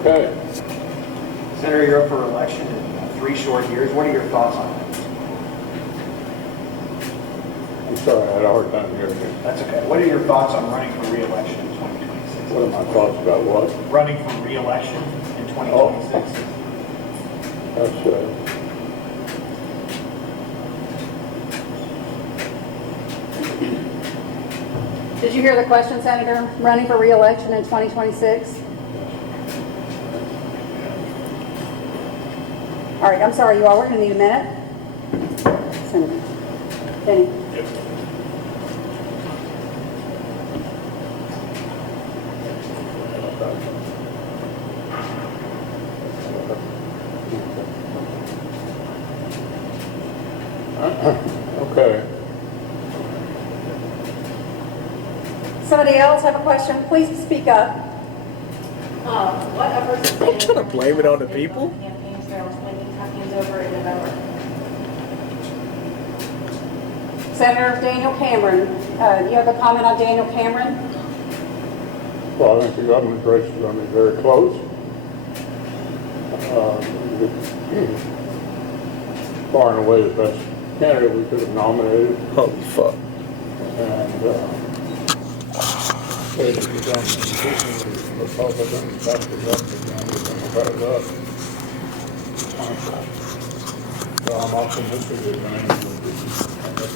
Okay. Senator, you're up for election in 3 short years. What are your thoughts on it? I'm sorry, I had a hard time hearing you. That's okay. What are your thoughts on running for re-election in 2026? What are my thoughts about what? Running for re-election in 2026. That's Did you hear the question, Senator? Running for re-election in 2026? All right, I'm sorry, you all. We're going to need a minute. Senator. Benny. okay. Somebody else have a question? Please speak up. What efforts? I'm trying to blame it on the people. Campaigns there was making campaigns over in November. Senator Daniel Cameron, do you have a comment on Daniel Cameron? Well, I think the government race is going to be very close. Far and away the best candidate we could have nominated. Holy fuck. And state of the government, Republicans, that's the government, and we're going to cut it up. So I'm optimistic that many will be that's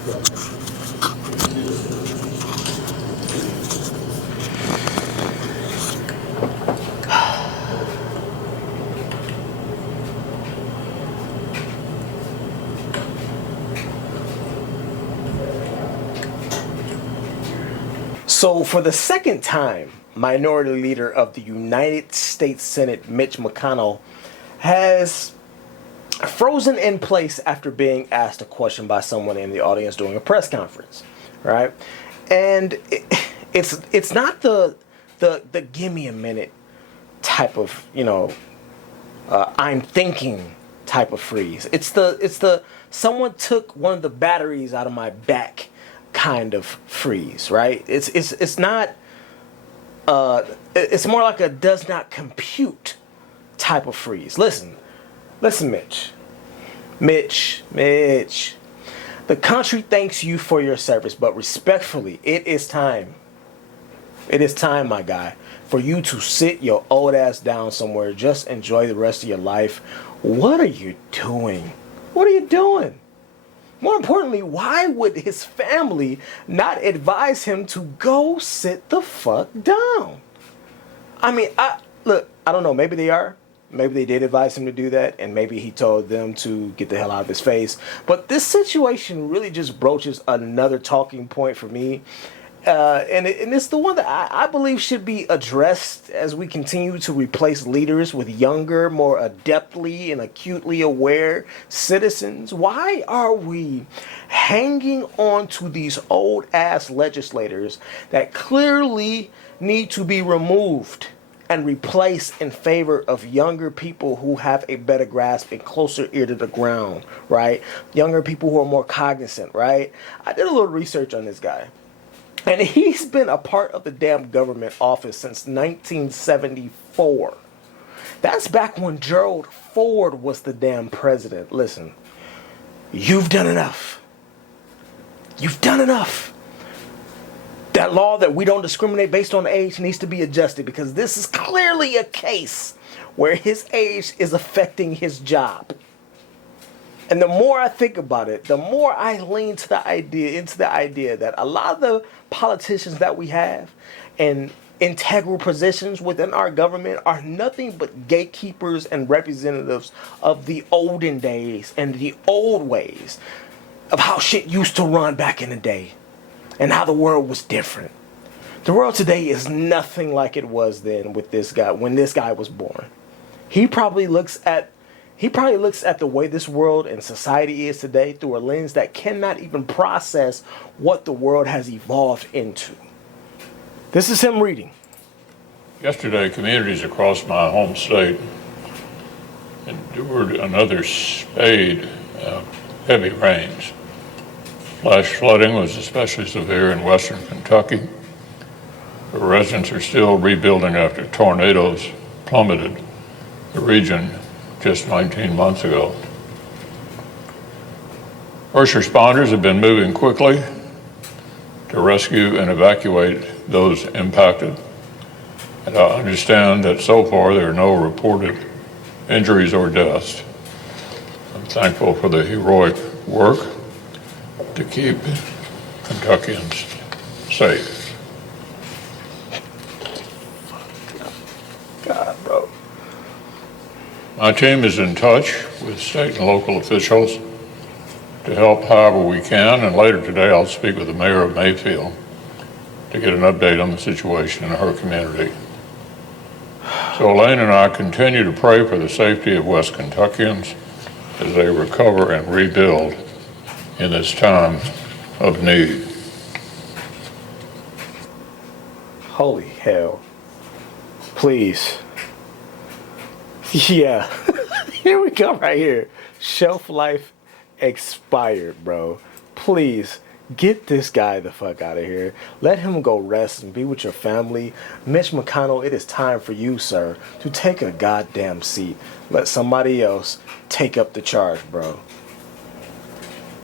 So for the second time, Minority Leader of the United States Senate, Mitch McConnell, has frozen in place after being asked a question by someone in the audience during a press conference, right? And it's not the give me a minute type of, I'm thinking type of freeze. It's the someone took one of the batteries out of my back kind of freeze, right? It's not it's more like a does not compute type of freeze. Listen, Mitch. The country thanks you for your service, but respectfully, it is time, my guy, for you to sit your old ass down somewhere. Just enjoy the rest of your life. What are you doing? More importantly, why would his family not advise him to go sit the fuck down? I mean, I don't know. Maybe they are. Maybe they did advise him to do that, and maybe he told them to get the hell out of his face. But this situation really just broaches another talking point for me. And it's the one that I believe should be addressed as we continue to replace leaders with younger, more adeptly and acutely aware citizens. Why are we hanging on to these old-ass legislators that clearly need to be removed and replaced in favor of younger people who have a better grasp and closer ear to the ground, right? Younger people who are more cognizant, right? I did a little research on this guy. And he's been a part of the damn government office since 1974. That's back when Gerald Ford was the damn president. Listen, you've done enough. That law that we don't discriminate based on age needs to be adjusted, because this is clearly a case where his age is affecting his job. And the more I think about it, the more I lean into the idea that a lot of the politicians that we have in integral positions within our government are nothing but gatekeepers and representatives of the olden days and the old ways of how shit used to run back in the day and how the world was different. The world today is nothing like it was then with this guy, when this guy was born. He probably looks at the way this world and society is today through a lens that cannot even process what the world has evolved into. This is him reading. Yesterday, communities across my home state endured another spate of heavy rains. Flash flooding was especially severe in western Kentucky, where residents are still rebuilding after tornadoes plummeted the region just 19 months ago. First responders have been moving quickly to rescue and evacuate those impacted. And I understand that so far there are no reported injuries or deaths. I'm thankful for the heroic work to keep Kentuckians safe. God, bro. My team is in touch with state and local officials to help however we can, and later today I'll speak with the mayor of Mayfield to get an update on the situation in her community. So Elaine and I continue to pray for the safety of West Kentuckians as they recover and rebuild in this time of need. Holy hell. Please. Yeah. Here we go right here. Shelf life expired, bro. Please get this guy the fuck out of here. Let him go rest and be with your family. Mitch McConnell, it is time for you, sir, to take a goddamn seat. Let somebody else take up the charge, bro.